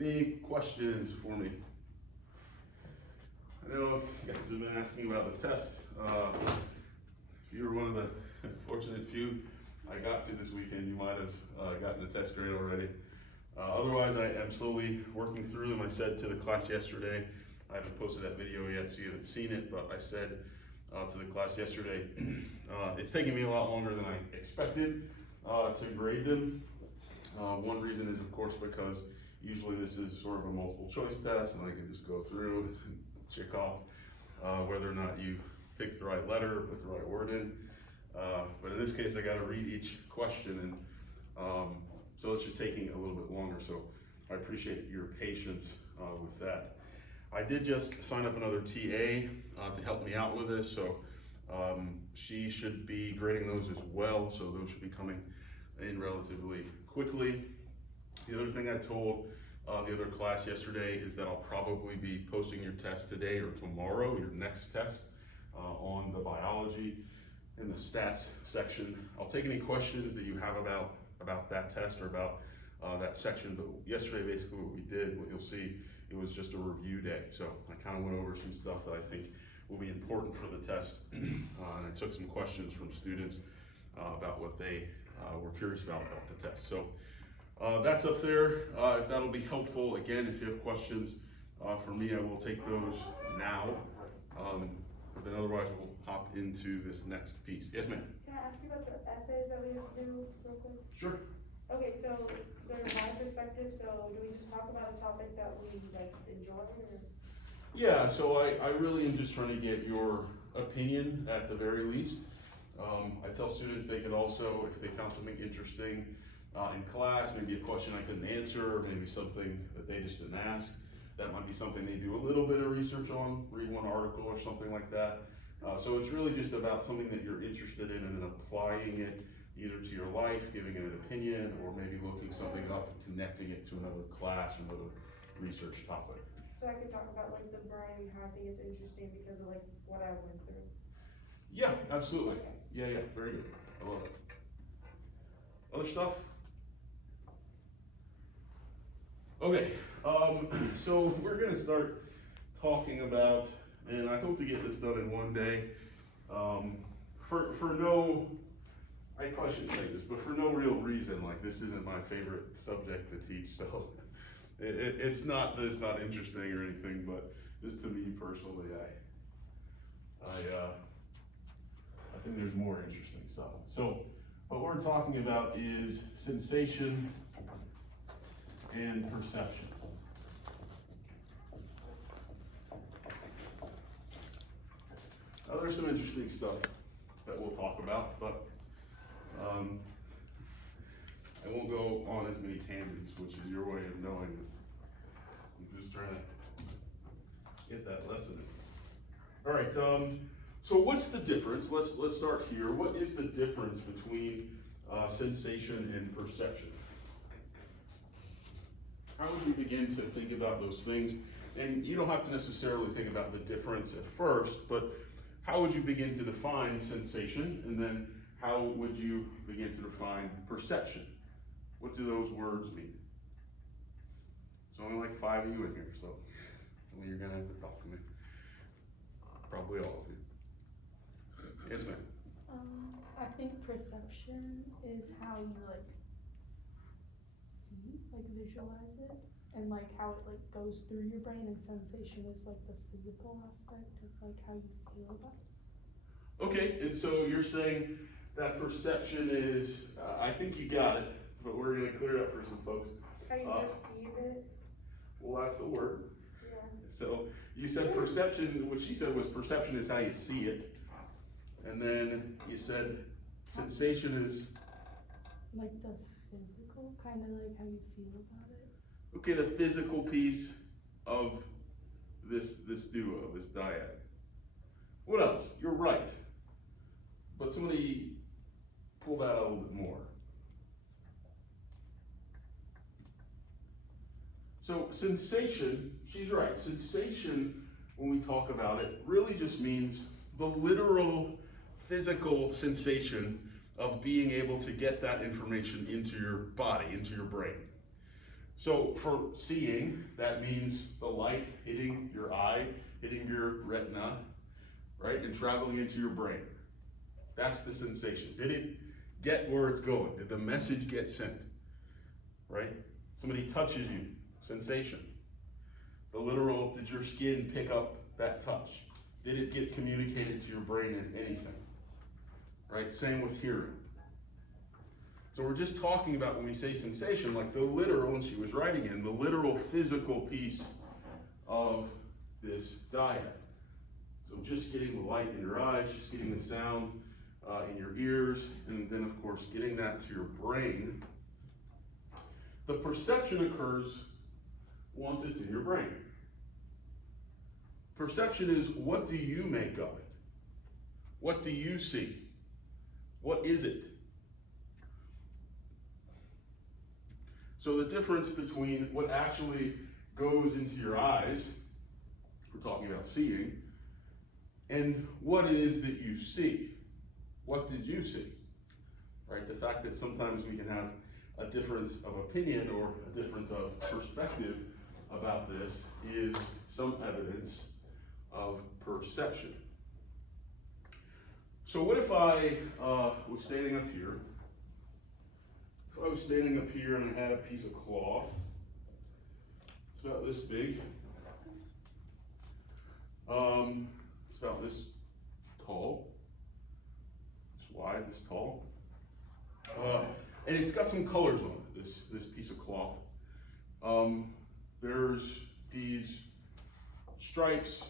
Any questions for me? I know you guys have been asking about the tests. If you were one of the fortunate few I got to this weekend, you might have gotten the test grade already. Otherwise, I am slowly working through them. I said to the class yesterday, I haven't posted that video yet, so you haven't seen it, but I said to the class yesterday, it's taking me a lot longer than I expected to grade them. One reason is, of course, because usually this is sort of a multiple choice test, and I can just go through and check off whether or not you picked the right letter, put the right word in. But in this case, I got to read each question, and so it's just taking a little bit longer. So I appreciate your patience with that. I did just sign up another TA to help me out with this, so she should be grading those as well. So those should be coming in relatively quickly. The other thing I told the other class yesterday is that I'll probably be posting your test today or tomorrow, your next test, on the biology in the stats section. I'll take any questions that you have about that test or about that section, but yesterday basically what we did, what you'll see, it was just a review day. So I kind of went over some stuff that I think will be important for the test, and I took some questions from students about what they were curious about the test. So that's up there. If that'll be helpful, again, if you have questions for me, I will take those now. But then otherwise we'll hop into this next piece. Yes, ma'am? Can I ask you about the essays that we have to do real quick? Sure. Okay, so there's my perspective, so do we just talk about a topic that we like enjoy, or? Yeah, so I really am just trying to get your opinion at the very least. I tell students they could also, if they found something interesting in class, maybe a question I couldn't answer, or maybe something that they just didn't ask, that might be something they do a little bit of research on, read one article or something like that. So it's really just about something that you're interested in and then applying it either to your life, giving it an opinion, or maybe looking something up and connecting it to another class or another research topic. So I could talk about like the brain, how I think it's interesting because of like what I went through. Yeah, absolutely. Okay. Yeah, very good. I love it. Other stuff? Okay, so we're gonna start talking about, and I hope to get this done in one day, for no, I probably shouldn't say this, but for no real reason. Like, this isn't my favorite subject to teach, so it's not that it's not interesting or anything, but just to me personally, I think there's more interesting stuff. So what we're talking about is sensation and perception. Now, there's some interesting stuff that we'll talk about, but I won't go on as many tangents, which is your way of knowing it. I'm just trying to get that lesson in. All right, so what's the difference? Let's start here. What is the difference between sensation and perception? How would you begin to think about those things? And you don't have to necessarily think about the difference at first, but how would you begin to define sensation? And then how would you begin to define perception? What do those words mean? There's only like 5 of you in here, so you're gonna have to talk to me. Probably all of you. Yes, ma'am. I think perception is how you like see, like visualize it, and like how it like goes through your brain, and sensation is like the physical aspect of like how you feel about it. Okay, and so you're saying that perception is, I think you got it, but we're gonna clear it up for some folks. How you perceive it? Well, that's the word. Yeah. So you said perception, what she said was perception is how you see it. And then you said sensation is? Like the physical, kind of like how you feel about it. Okay, the physical piece of this duo, this dyad. What else? You're right. But somebody pull that out a little bit more. So sensation, she's right. Sensation, when we talk about it, really just means the literal physical sensation of being able to get that information into your body, into your brain. So for seeing, that means the light hitting your eye, hitting your retina, right, and traveling into your brain. That's the sensation. Did it get where it's going? Did the message get sent? Right? Somebody touches you, sensation. The literal, did your skin pick up that touch? Did it get communicated to your brain as anything? Right? Same with hearing. So we're just talking about when we say sensation, like the literal, and she was writing in, the literal physical piece of this dyad. So just getting the light in your eyes, just getting the sound in your ears, and then of course getting that to your brain. The perception occurs once it's in your brain. Perception is, what do you make of it? What do you see? What is it? So the difference between what actually goes into your eyes, we're talking about seeing, and what it is that you see. What did you see? Right? The fact that sometimes we can have a difference of opinion or a difference of perspective about this is some evidence of perception. So what if I was standing up here? If I was standing up here and I had a piece of cloth, it's about this big. It's about this tall, this wide, this tall. And it's got some colors on it, this piece of cloth. There's these stripes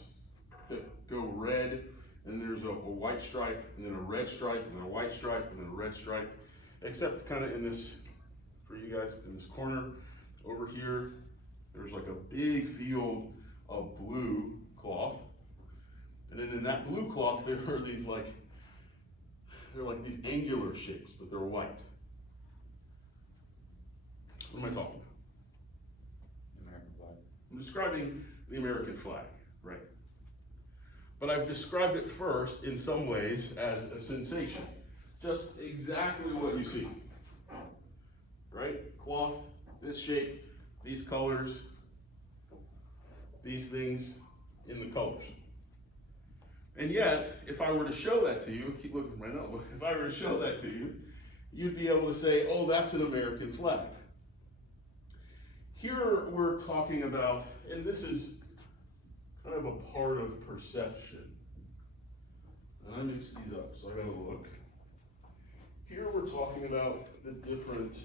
that go red, and there's a white stripe, and then a red stripe, and then a white stripe, and then a red stripe. Except kind of in this, for you guys, in this corner over here, there's like a big field of blue cloth. And then in that blue cloth, there are these they're like these angular shapes, but they're white. What am I talking about? American flag. I'm describing the American flag, right? But I've described it first in some ways as a sensation. Just exactly what you see, right? Cloth, this shape, these colors, these things in the colors. And yet, if I were to show that to you, keep looking at my notebook, if I were to show that to you, you'd be able to say, oh, that's an American flag. Here we're talking about, and this is kind of a part of perception. And I mixed these up, so I gotta look. Here we're talking about the difference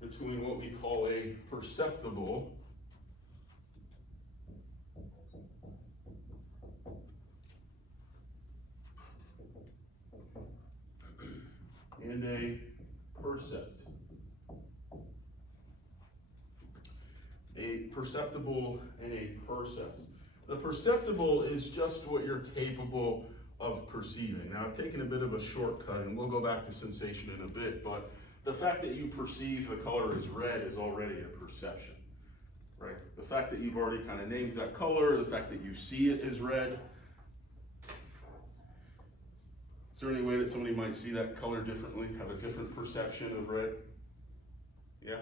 between what we call a perceptible and a percept. A perceptible and a percept. The perceptible is just what you're capable of perceiving. Now, I've taken a bit of a shortcut, and we'll go back to sensation in a bit, but the fact that you perceive the color as red is already a perception, right? The fact that you've already kind of named that color, the fact that you see it as red. Is there any way that somebody might see that color differently, have a different perception of red? Yeah?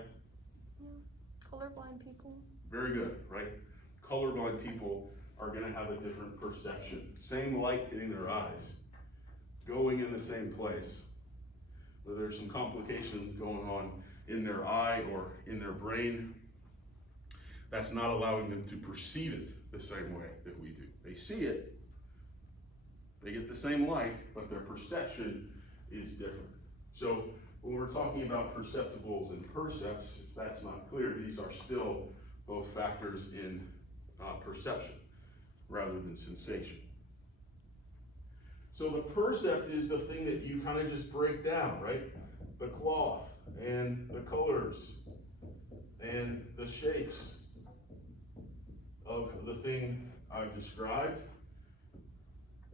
Colorblind people. Very good, right? Colorblind people are going to have a different perception. Same light hitting their eyes, going in the same place. But there's some complications going on in their eye or in their brain. That's not allowing them to perceive it the same way that we do. They see it, they get the same light, but their perception is different. So when we're talking about perceptibles and percepts, if that's not clear, these are still both factors in perception rather than sensation. So the percept is the thing that you kind of just break down, right? The cloth and the colors and the shapes of the thing I've described.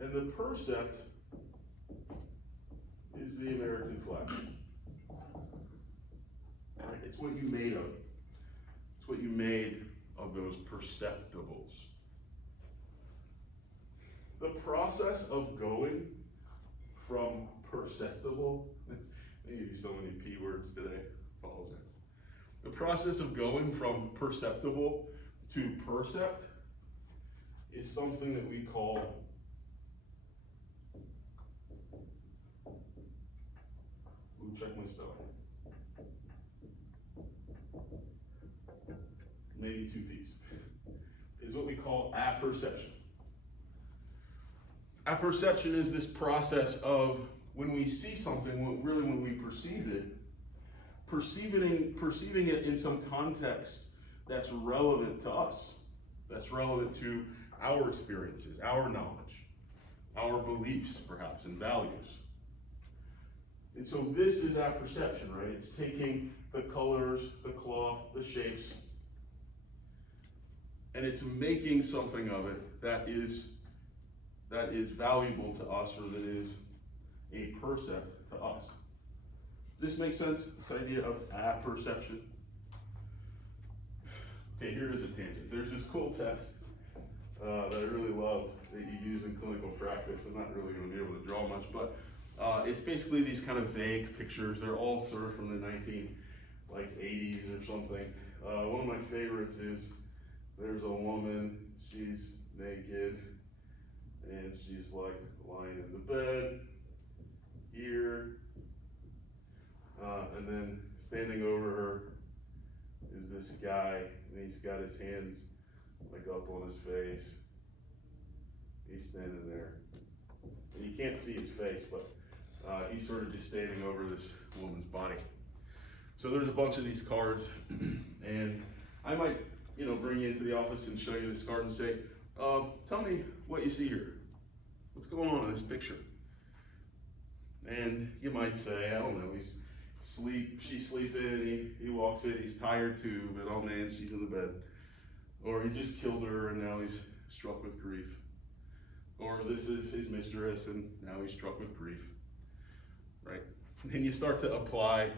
And the percept is the American flag. Right? It's what you made of. It's what you made of those perceptibles. The process of going from perceptible, maybe so many P words today, apologize. The process of going from perceptible to percept is something that we call check my spelling. Maybe 2 P's. Is what we call apperception. Apperception is this process of when we see something, really when we perceive it, perceiving it in some context that's relevant to us, that's relevant to our experiences, our knowledge, our beliefs perhaps, and values. And so this is apperception, right? It's taking the colors, the cloth, the shapes, and it's making something of it that is valuable to us, or that is a percept to us. Does this make sense? This idea of apperception? Okay, here is a tangent. There's this cool test that I really love that you use in clinical practice. I'm not really going to be able to draw much, but it's basically these kind of vague pictures. They're all sort of from the 80s or something. One of my favorites is there's a woman, she's naked, and she's like lying in the bed here, and then standing over her is this guy, and he's got his hands like up on his face. He's standing there, and you can't see his face, but he's sort of just standing over this woman's body. So there's a bunch of these cards, and I might, bring you into the office and show you this card and say, tell me what you see here. What's going on in this picture? And you might say, I don't know, she's sleeping, he walks in, he's tired too, but oh man, she's in the bed. Or he just killed her and now he's struck with grief. Or this is his mistress and now he's struck with grief, right? And you start to apply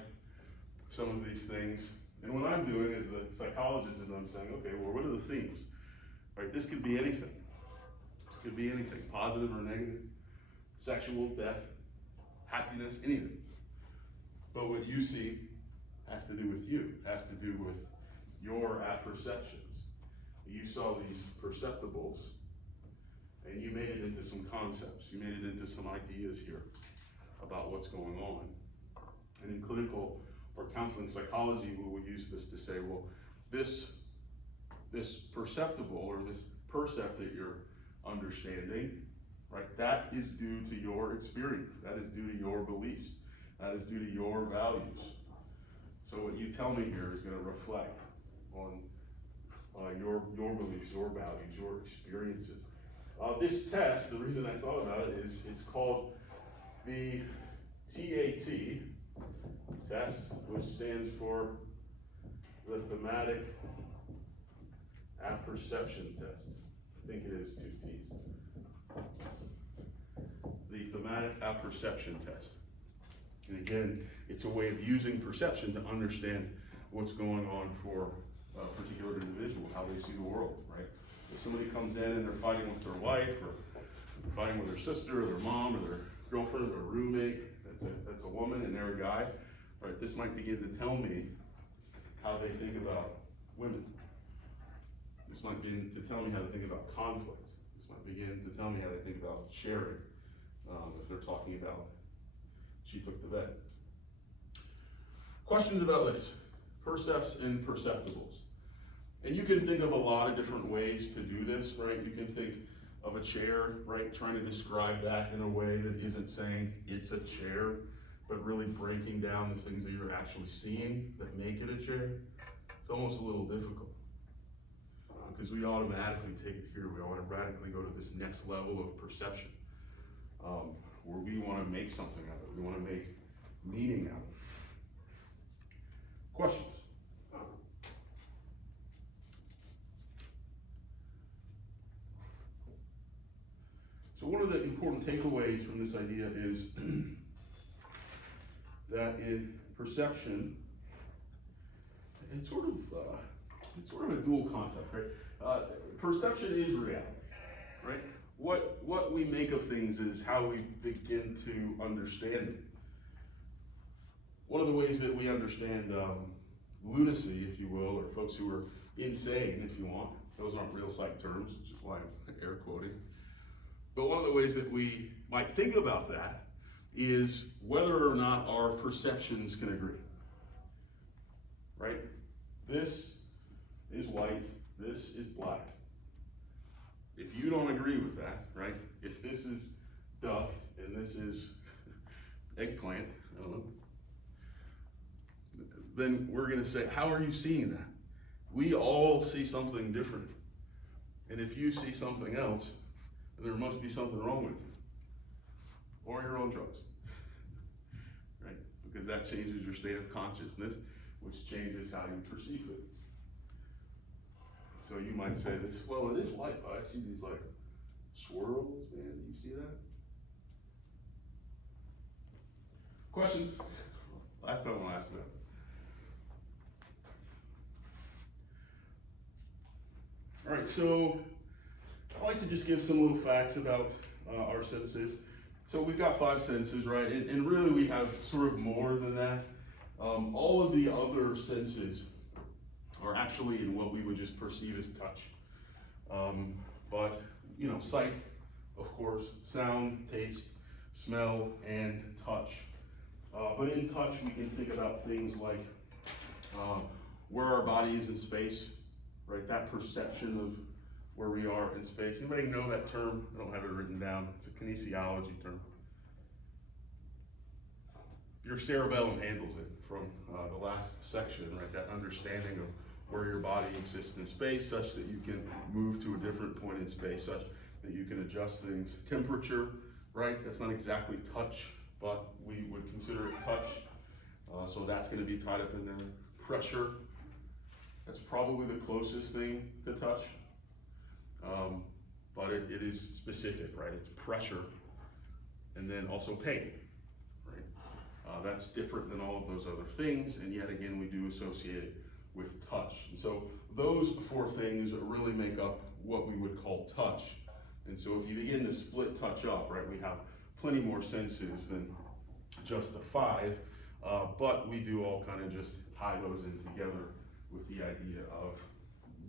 some of these things. And what I'm doing as the psychologist is I'm saying, okay, well, what are the themes? Right, this could be anything. This could be anything, positive or negative, sexual, death, happiness, anything. But what you see has to do with you, has to do with your apperceptions. You saw these perceptibles, and you made it into some concepts. You made it into some ideas here about what's going on. And in clinical or counseling psychology, we will use this to say, well, this perceptible or this percept that you're understanding, right, that is due to your experience. That is due to your beliefs. That is due to your values. So what you tell me here is going to reflect on your beliefs, your values, your experiences. This test, the reason I thought about it is it's called the TAT test, which stands for the Thematic Apperception Test. I think it is 2 T's. The Thematic Apperception Test. And again, it's a way of using perception to understand what's going on for a particular individual, how they see the world, right? If somebody comes in and they're fighting with their wife, or fighting with their sister, or their mom, or their girlfriend, or their roommate, that's a woman and they're a guy, right? This might begin to tell me how they think about women. This might begin to tell me how they think about conflict. This might begin to tell me how they think about sharing, if they're talking about she took the vet. Questions about this? Percepts and perceptibles. And you can think of a lot of different ways to do this, right? You can think of a chair, right? Trying to describe that in a way that isn't saying it's a chair, but really breaking down the things that you're actually seeing that make it a chair. It's almost a little difficult because we automatically take it here. We automatically go to this next level of perception where we want to make something of it. We want to make meaning out of it. Questions? So one of the important takeaways from this idea is that in perception, it's sort of a dual concept, right? Perception is reality, right? What we make of things is how we begin to understand it. One of the ways that we understand lunacy, if you will, or folks who are insane, if you want. Those aren't real psych terms, which is why I'm air quoting. But one of the ways that we might think about that is whether or not our perceptions can agree, right? This is white, this is black. If you don't agree with that, right? If this is duck and this is eggplant, I don't know, then we're gonna say, how are you seeing that? We all see something different. And if you see something else, there must be something wrong with you. Or you're on drugs, right? Because that changes your state of consciousness, which changes how you perceive it. So you might say this, well, it is white, but I see these like swirls, man, do you see that? Questions? Last time I asked that. All right, so I like to just give some little facts about our senses. So we've got 5 senses, right? And really we have sort of more than that. All of the other senses are actually in what we would just perceive as touch. But, you know, sight, of course, sound, taste, smell, and touch. But in touch, we can think about things like where our body is in space, right? That perception of where we are in space. Anybody know that term? I don't have it written down. It's a kinesiology term. Your cerebellum handles it from the last section, right? That understanding of where your body exists in space, such that you can move to a different point in space, such that you can adjust things. Temperature, right? That's not exactly touch, but we would consider it touch. So that's going to be tied up in there. Pressure, that's probably the closest thing to touch. But it is specific, right? It's pressure, and then also pain, right? That's different than all of those other things, and yet again, we do associate it with touch. And so those 4 things really make up what we would call touch. And so if you begin to split touch up, right, we have plenty more senses than just the 5, but we do all kind of just tie those in together with the idea of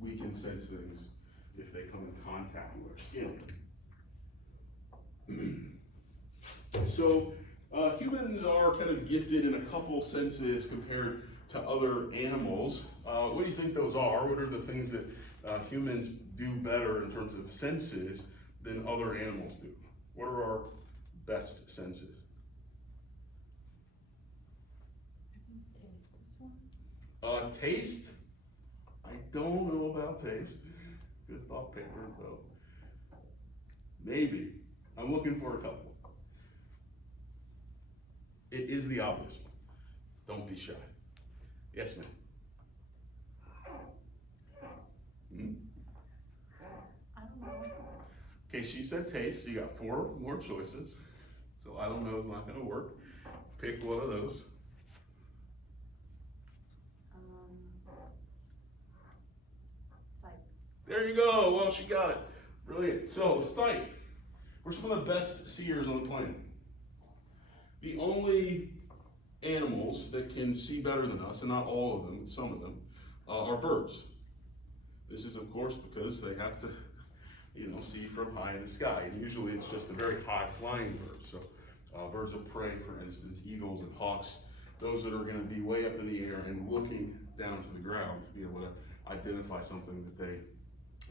we can sense things if they come in contact with our skin. So humans are kind of gifted in a couple senses compared to other animals. What do you think those are? What are the things that humans do better in terms of senses than other animals do? What are our best senses? Taste? I don't know about taste. Good thought, paper, though. Maybe. I'm looking for a couple. It is the obvious one. Don't be shy. Yes, ma'am. I don't know. Okay, she said taste, so you got 4 more choices. So I don't know is not gonna work. Pick one of those. Sight. There you go, well, she got it. Brilliant. So, sight. We're some of the best seers on the planet. The only animals that can see better than us, and not all of them, but some of them, are birds. This is, of course, because they have to, see from high in the sky. And usually it's just the very high flying birds. So birds of prey, for instance, eagles and hawks, those that are going to be way up in the air and looking down to the ground to be able to identify something that they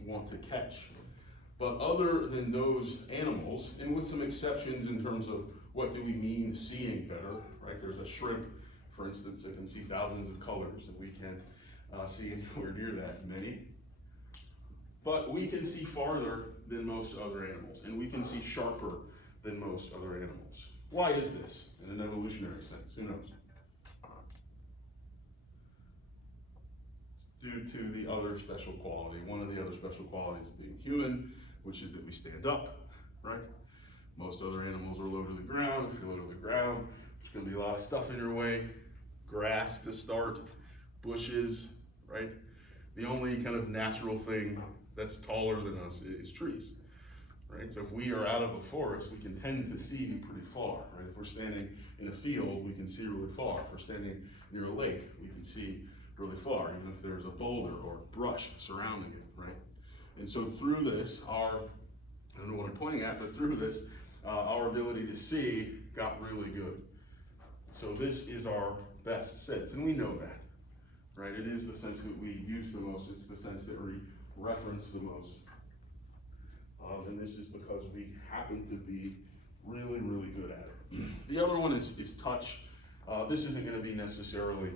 want to catch. But other than those animals, and with some exceptions in terms of what do we mean seeing better, right? There's a shrimp, for instance, that can see thousands of colors, and we can't see anywhere near that many. But we can see farther than most other animals, and we can see sharper than most other animals. Why is this in an evolutionary sense? Who knows? It's due to the other special quality. One of the other special qualities of being human, which is that we stand up, right? Most other animals are low to the ground. If you're low to the ground, there's gonna be a lot of stuff in your way. Grass to start, bushes, right? The only kind of natural thing that's taller than us is trees, right? So if we are out of a forest, we can tend to see pretty far, right? If we're standing in a field, we can see really far. If we're standing near a lake, we can see really far, even if there's a boulder or brush surrounding it, right? And so through this, I don't know what I'm pointing at, but through this, our ability to see got really good. So this is our best sense, and we know that, right? It is the sense that we use the most, it's the sense that we reference the most. And this is because we happen to be really, really good at it. The other one is touch. This isn't gonna be necessarily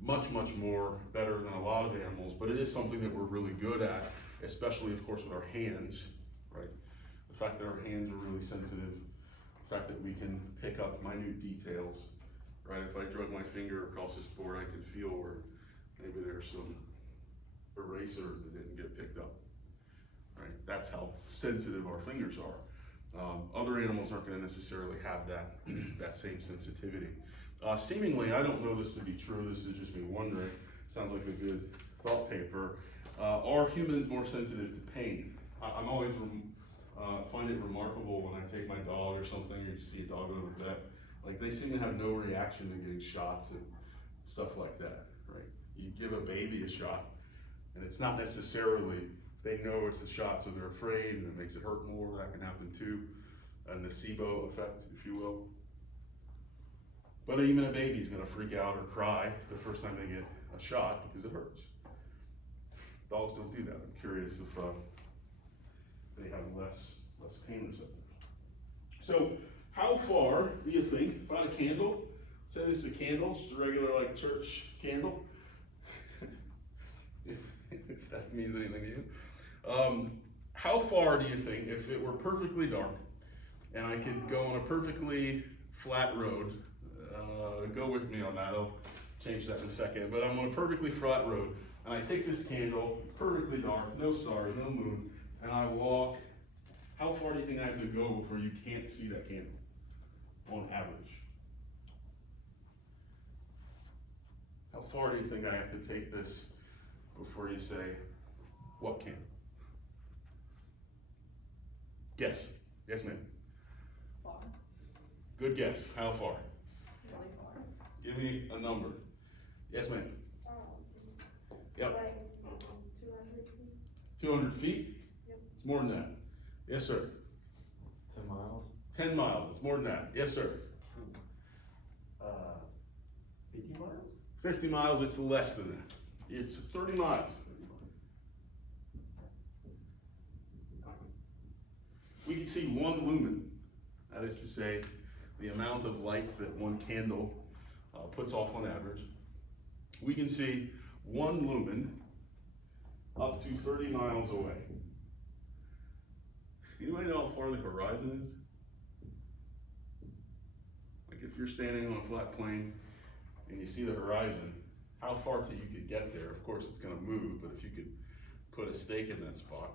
much more better than a lot of animals, but it is something that we're really good at, especially of course with our hands, right? The fact that our hands are really sensitive, the fact that we can pick up minute details, right? If I drug my finger across this board, I can feel where maybe there's some eraser that didn't get picked up, right? That's how sensitive our fingers are. Other animals aren't gonna necessarily have that, that same sensitivity. Seemingly, I don't know this to be true, this is just me wondering, sounds like a good thought paper. Are humans more sensitive to pain? I'm always find it remarkable when I take my dog or something, or you see a dog go to the vet, like they seem to have no reaction to getting shots and stuff like that, right? You give a baby a shot, and it's not necessarily, they know it's a shot, so they're afraid, and it makes it hurt more. That can happen too, a nocebo effect, if you will. But even a baby's gonna freak out or cry the first time they get a shot because it hurts. Dogs don't do that. I'm curious if they have less pain receptors. So, how far do you think, if I had a candle, say this is a candle, just a regular like church candle, if that means anything to you. How far do you think, if it were perfectly dark, and I could go on a perfectly flat road, go with me on that, I'll change that in a second, but I'm on a perfectly flat road, and I take this candle, it's perfectly dark, no stars, no moon, and I walk, how far do you think I have to go before you can't see that candle, on average? How far do you think I have to take this before you say, what candle? Guess. Yes, ma'am. Far. Good guess. How far? Really far. Give me a number. Yes, ma'am. Yep. Like 200 feet. 200 feet? Yep. It's more than that. Yes, sir. 10 miles? 10 miles. It's more than that. Yes, sir. 50 miles? 50 miles, it's less than that. It's 30 miles. We can see 1 lumen. That is to say, the amount of light that one candle puts off on average. We can see 1 lumen up to 30 miles away. Anybody know how far the horizon is? Like if you're standing on a flat plane and you see the horizon, how far till you could get there? Of course it's gonna move, but if you could put a stake in that spot.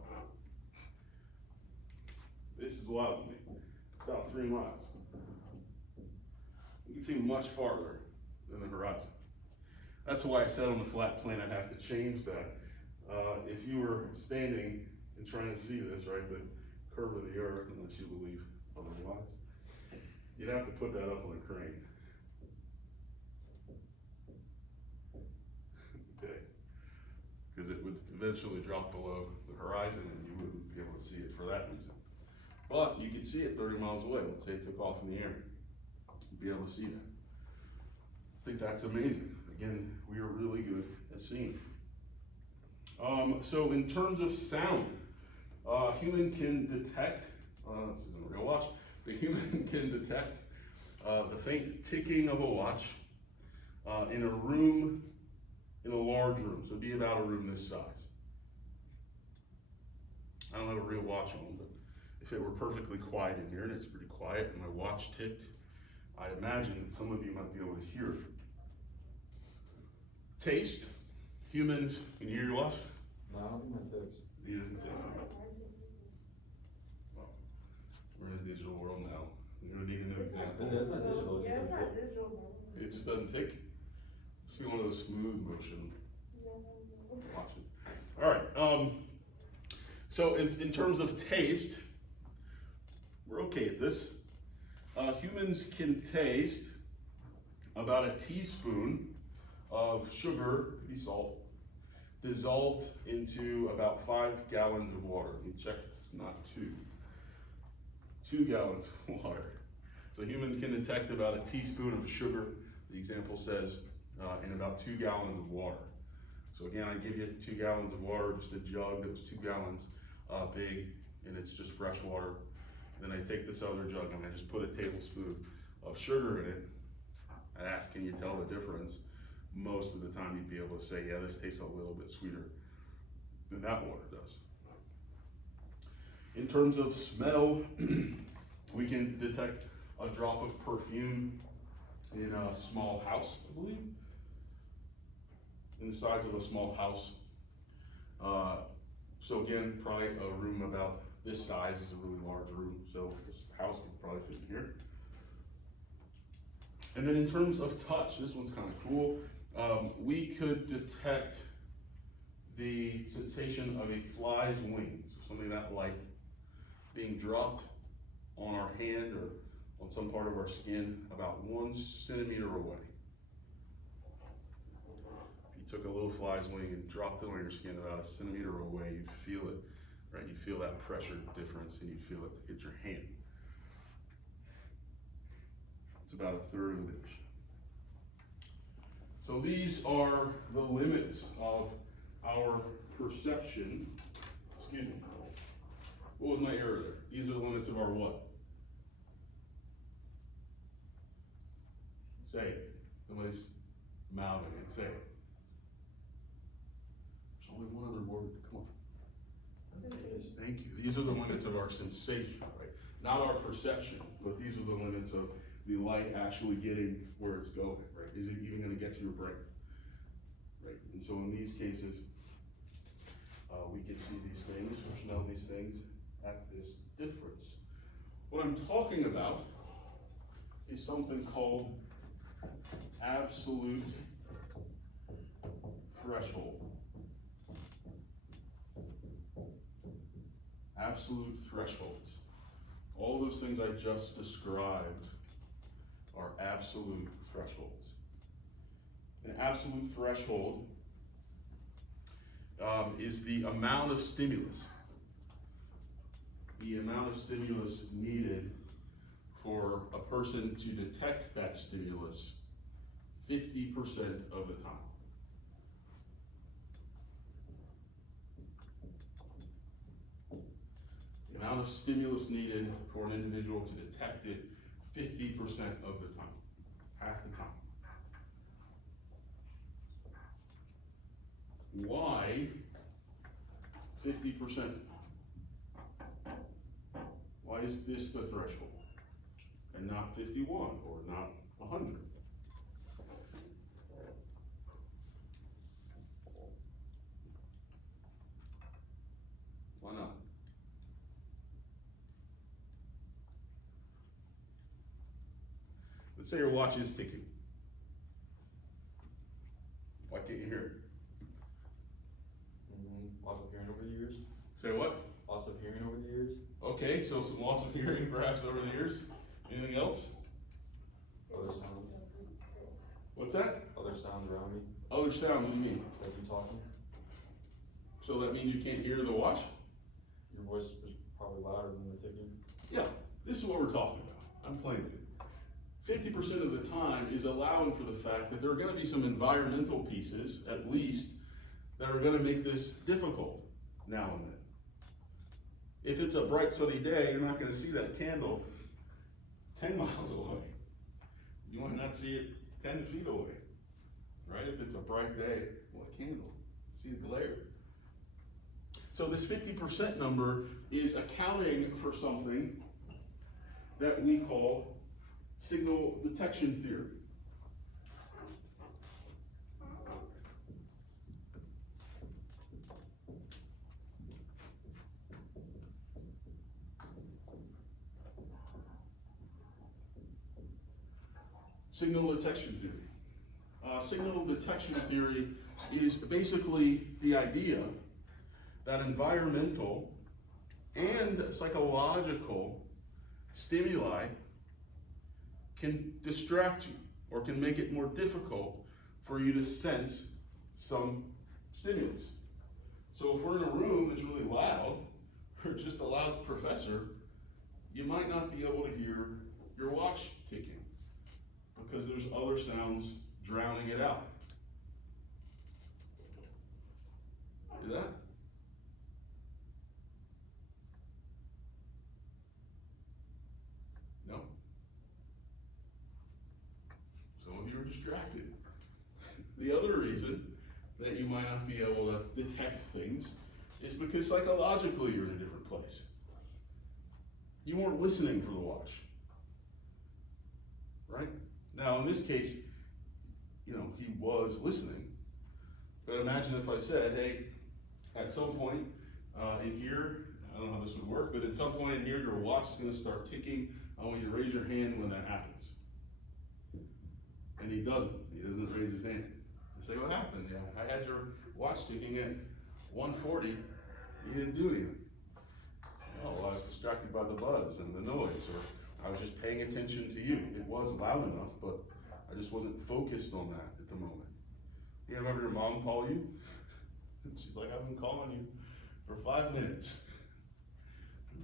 This is wild to me. It's about 3 miles. You can see much farther than the horizon. That's why I said on the flat plane I'd have to change that. If you were standing and trying to see this, right, the curve of the earth, unless you believe otherwise, you'd have to put that up on a crane. Okay. Because it would eventually drop below the horizon and you wouldn't be able to see it for that reason. But you could see it 30 miles away. Let's say it took off in the air. You'd be able to see that. I think that's amazing. Again, we are really good at seeing. So in terms of sound, human can detect, this isn't a real watch, the human can detect the faint ticking of a watch in a room, in a large room, so be about a room this size. I don't have a real watch on, but if it were perfectly quiet in here, and it's pretty quiet, and my watch ticked, I imagine that some of you might be able to hear it. Taste, humans, can you hear your watch? No, I don't think that fits. He doesn't tick. Well, we're in a digital world now. You're gonna need a new example. It's not digital, it Yeah, just it's doesn't not fit. digital. It just doesn't tick. Let's see one of those smooth motion watches. All right. So in terms of taste, we're okay at this. Humans can taste about a teaspoon of of sugar, could be salt, dissolved into about 5 gallons of water. Let me check, it's not 2 gallons of water. So humans can detect about a teaspoon of sugar, the example says, in about 2 gallons of water. So again, I give you 2 gallons of water, just a jug that was 2 gallons big, and it's just fresh water. Then I take this other jug and I just put a tablespoon of sugar in it. I ask, can you tell the difference? Most of the time you'd be able to say, yeah, this tastes a little bit sweeter than that water does. In terms of smell, we can detect a drop of perfume in a small house, I believe. In the size of a small house. So again, probably a room about this size is a really large room, so this house could probably fit in here. And then in terms of touch, this one's kind of cool. We could detect the sensation of a fly's wing, so something that light, being dropped on our hand or on some part of our skin about 1 centimeter away. If you took a little fly's wing and dropped it on your skin about 1 centimeter away, you'd feel it, right? You'd feel that pressure difference and you'd feel it hit your hand. It's about 1/3 of an inch. So these are the limits of our perception. Excuse me. What was my error there? These are the limits of our what? Say it. Somebody's mouthing it. Say it. There's only one other word. Come on. Sensation. Thank you. These are the limits of our sensation, right? Not our perception, but these are the limits of the light actually getting where it's going, right? Is it even gonna get to your brain, right? And so in these cases, we can see these things, or smell these things at this difference. What I'm talking about is something called absolute threshold. Absolute thresholds. All those things I just described are absolute thresholds. An absolute threshold is the amount of stimulus. The amount of stimulus needed for a person to detect that stimulus 50% of the time. The amount of stimulus needed for an individual to detect it 50% of the time, half the time. Why 50%? Why is this the threshold and not 51 or not 100? Why not? Let's say your watch is ticking. Why can't you hear it? Loss of hearing over the years. Say what? Loss of hearing over the years. Okay, so some loss of hearing perhaps over the years. Anything else? Other sounds. What's that? Other sounds around me. Other sound, what do you mean? Like you talking. So that means you can't hear the watch? Your voice is probably louder than the ticking. Yeah, this is what we're talking about. I'm playing with you. 50% of the time is allowing for the fact that there are gonna be some environmental pieces, at least, that are gonna make this difficult now and then. If it's a bright sunny day, you're not gonna see that candle 10 miles away. You might not see it 10 feet away, right? If it's a bright day, well, a candle, see the glare. So this 50% number is accounting for something that we call signal detection theory. Signal detection theory. Signal detection theory is basically the idea that environmental and psychological stimuli can distract you or can make it more difficult for you to sense some stimulus. So if we're in a room that's really loud, or just a loud professor, you might not be able to hear your watch ticking because there's other sounds drowning it out. Do that? No? Some of you are distracted. The other reason that you might not be able to detect things is because psychologically you're in a different place. You weren't listening for the watch, right? Now in this case, he was listening, but imagine if I said, hey, at some point in here, I don't know how this would work, but at some point in here, your watch is gonna start ticking. I want you to raise your hand when that happens. And he doesn't raise his hand. I say, what happened? Yeah, I had your watch ticking at 1:40, you didn't do anything. Oh, well, I was distracted by the buzz and the noise, or I was just paying attention to you. It was loud enough, but I just wasn't focused on that at the moment. You remember your mom call you? She's like, I've been calling you for 5 minutes.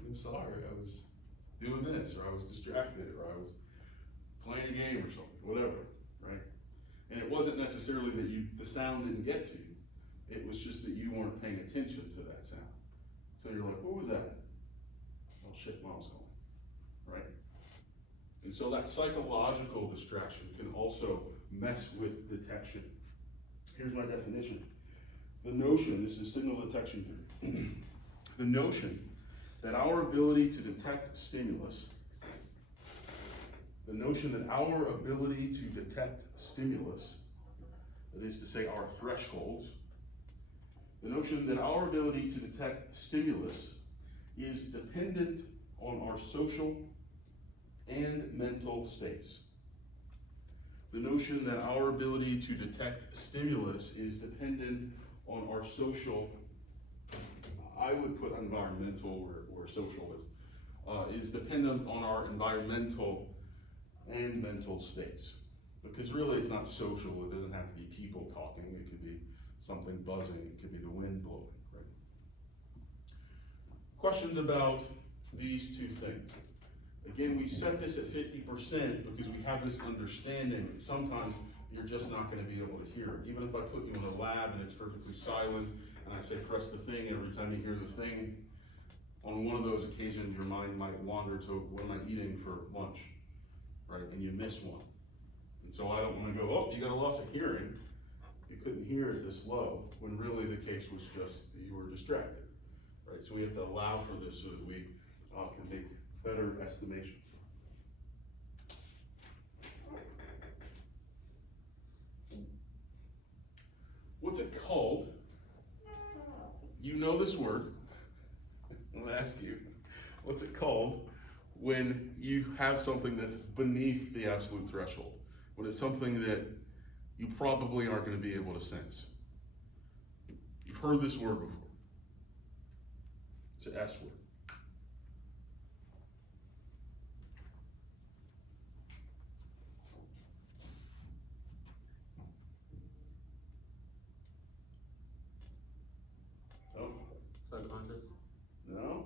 I'm sorry, I was doing this, or I was distracted, or I was playing a game or something, whatever, right? And it wasn't necessarily that the sound didn't get to you. It was just that you weren't paying attention to that sound. So you're like, what was that? Oh shit, mom's calling, right? And so that psychological distraction can also mess with detection. Here's my definition. The notion, this is signal detection theory. The notion that our ability to detect stimulus, that is to say our thresholds, the notion that our ability to detect stimulus is dependent on our social and mental states. The notion that our ability to detect stimulus is dependent on our social, I would put environmental or social is dependent on our environmental and mental states. Because really it's not social, it doesn't have to be people talking, it could be something buzzing, it could be the wind blowing, right? Questions about these two things. Again, we set this at 50% because we have this understanding that sometimes you're just not gonna be able to hear it. Even if I put you in a lab and it's perfectly silent, and I say press the thing, every time you hear the thing, on one of those occasions your mind might wander to what am I eating for lunch, right? And you miss one. And so I don't wanna go, oh, you got a loss of hearing. You couldn't hear it this low, when really the case was just that you were distracted, right? So we have to allow for this so that we can make better estimations. What's it called? You know this word. I'm gonna ask you, what's it called when you have something that's beneath the absolute threshold? When it's something that you probably aren't gonna be able to sense? You've heard this word before. It's an S word. Oh, Subconscious? no.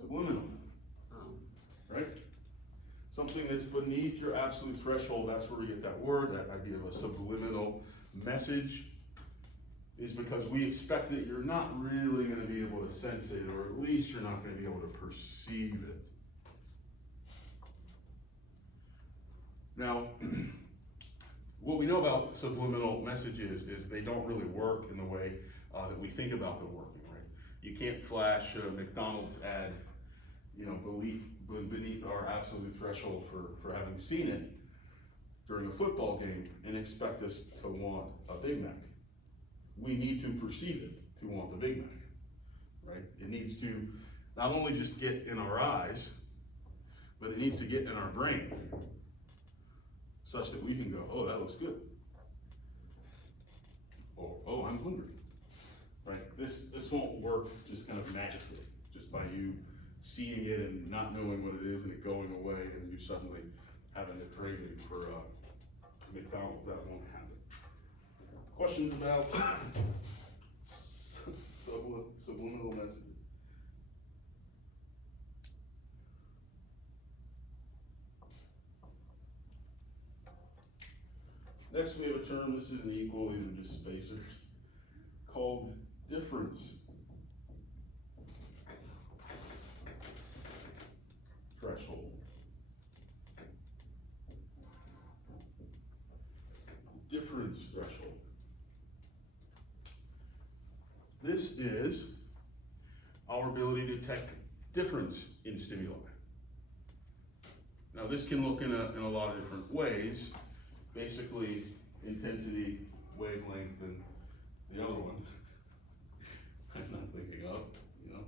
Subliminal, right? Something that's beneath your absolute threshold, that's where we get that word, that idea of a subliminal message, is because we expect that you're not really gonna be able to sense it, or at least you're not gonna be able to perceive it. Now, what we know about subliminal messages is they don't really work in the way that we think about them working, right? You can't flash a McDonald's ad, beneath our absolute threshold for having seen it during a football game and expect us to want a Big Mac. We need to perceive it to want the Big Mac, right? It needs to not only just get in our eyes, but it needs to get in our brain such that we can go, oh, that looks good. Or, oh, I'm hungry, right? This won't work just kind of magically, just by you seeing it and not knowing what it is and it going away and you suddenly having it graded for, McDonald's, that won't happen. Questions about subliminal messaging? Next, we have a term, this isn't equal, these are just spacers, called difference threshold. Difference threshold. This is our ability to detect difference in stimuli. Now, this can look in a lot of different ways. Basically, intensity, wavelength, and the other one I'm not thinking of, you know.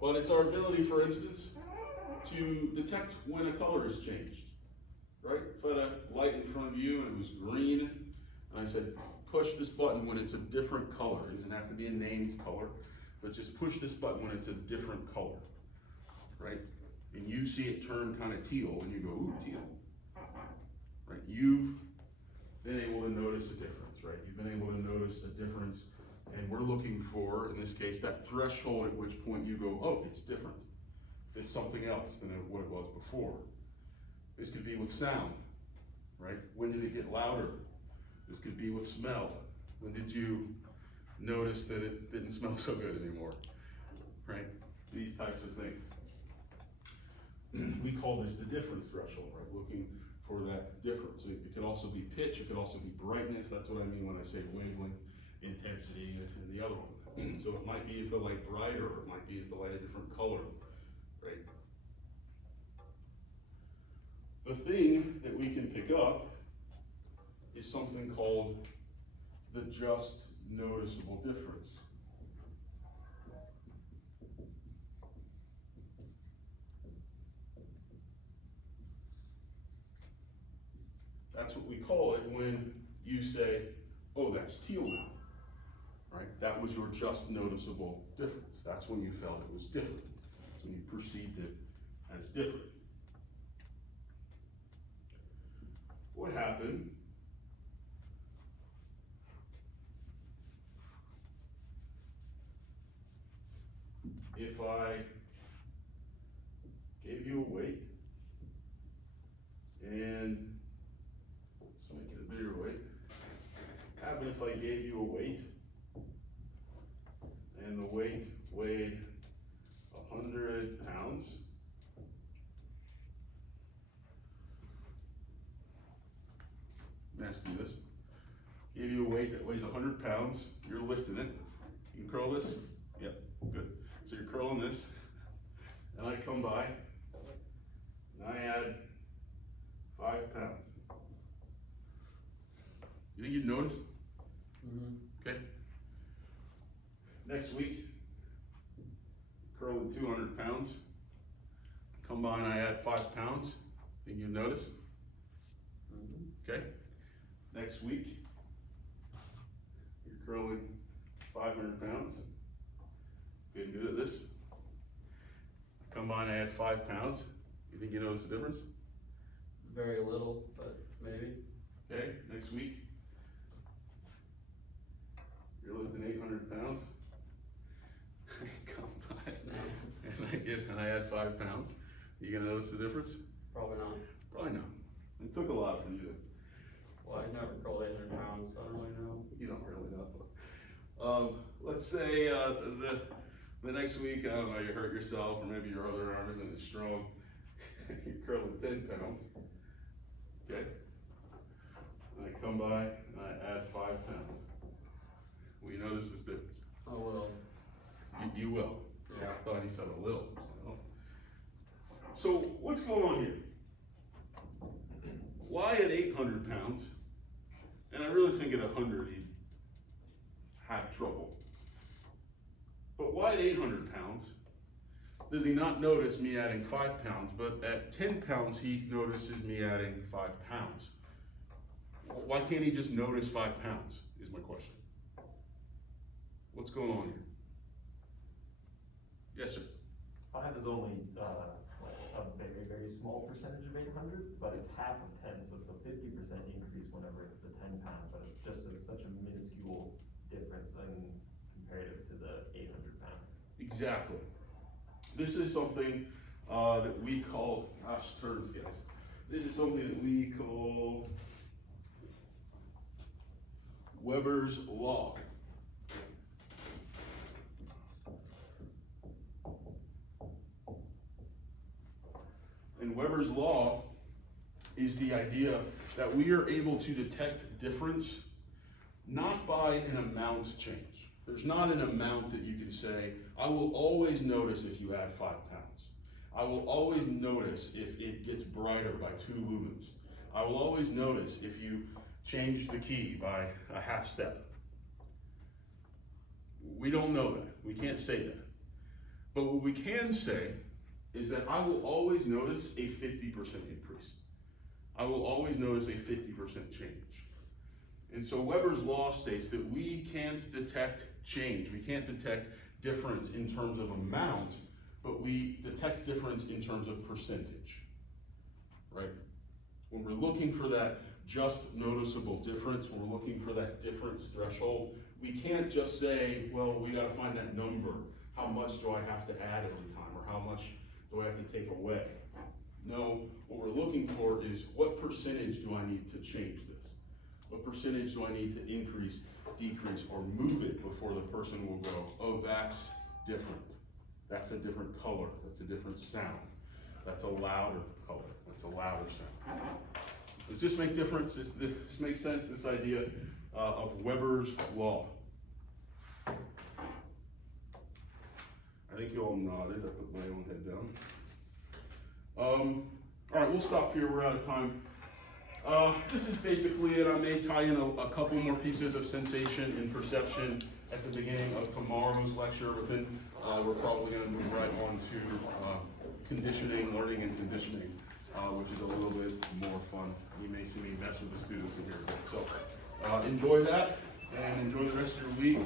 But it's our ability, for instance, to detect when a color is changed, right? If I had a light in front of you and it was green, and I said, push this button when it's a different color. It doesn't have to be a named color, but just push this button when it's a different color, right? And you see it turn kind of teal, and you go, ooh, teal. Right, you've been able to notice a difference, right? You've been able to notice a difference, and we're looking for, in this case, that threshold at which point you go, oh, it's different. It's something else than what it was before. This could be with sound, right? When did it get louder? This could be with smell. When did you notice that it didn't smell so good anymore, right? These types of things. We call this the difference threshold, right? Looking for that difference. It could also be pitch, it could also be brightness. That's what I mean when I say wavelength, intensity, and the other one. So it might be is the light brighter, or it might be is the light a different color, right? The thing that we can pick up is something called the just noticeable difference. That's what we call it when you say, oh, that's teal now, right? That was your just noticeable difference. That's when you felt it was different. That's when you perceived it as different. What happened if I gave you a weight and let's make it a bigger weight. What happened if I gave you a weight and the weight weighed 100 pounds? Let me ask you this. Gave you a weight that weighs 100 pounds, you're lifting it. You can curl this? Yep, good. So you're curling this, and I come by, and I add 5 pounds. You think you'd notice? Mm-hmm. Okay. Next week, curling 200 pounds. Come by and I add 5 pounds. Think you'd notice? Mm-hmm. Okay. Next week, you're curling 500 pounds. Getting good at this. Come by and I add 5 pounds. You think you notice the difference? Very little, but maybe. Okay, next week, you're lifting 800 pounds. Come by and I add 5 pounds. You gonna notice the difference? Probably not. Probably not. It took a lot for you to. Well, I've never curled 800 pounds, so I don't really know. You don't really know. Let's say the next week, I don't know, you hurt yourself, or maybe your other arm isn't as strong. You're curling 10 pounds. Okay? And I come by and I add 5 pounds. Will you notice this difference? I will. You will. Yeah. I thought he said a little. So what's going on here? Why at 800 pounds? And I really think at 100 he'd have trouble. But why at 800 pounds does he not notice me adding 5 pounds, but at 10 pounds he notices me adding 5 pounds? Why can't he just notice 5 pounds, is my question. What's going on here? Yes, sir. 5 is only a very, very small percentage of 800, but it's half of 10, so it's a 50% increase whenever it's the 10 pound, but it's just such a minuscule difference in comparative to the 800 pounds. Exactly. This is something that we call, gosh, terms, guys. This is something that we call Weber's Law. And Weber's Law is the idea that we are able to detect difference not by an amount change. There's not an amount that you can say, I will always notice if you add 5 pounds. I will always notice if it gets brighter by 2 lumens. I will always notice if you change the key by a half step. We don't know that. We can't say that. But what we can say is that I will always notice a 50% increase. I will always notice a 50% change. And so Weber's Law states that we can't detect change. We can't detect difference in terms of amount, but we detect difference in terms of percentage, right? When we're looking for that just noticeable difference, when we're looking for that difference threshold, we can't just say, well, we gotta find that number. How much do I have to add every time, or how much do I have to take away? No, what we're looking for is what percentage do I need to change this? What percentage do I need to increase, decrease, or move it before the person will go, oh, that's different. That's a different color, that's a different sound. That's a louder color, that's a louder sound. Does this make difference? Does this make sense, this idea of Weber's Law? I think you all nodded, I put my own head down. All right, we'll stop here, we're out of time. This is basically it. I may tie in a couple more pieces of sensation and perception at the beginning of tomorrow's lecture, but then we're probably going to move right on to conditioning, learning and conditioning, which is a little bit more fun. You may see me mess with the students in here a bit. So enjoy that and enjoy the rest of your week.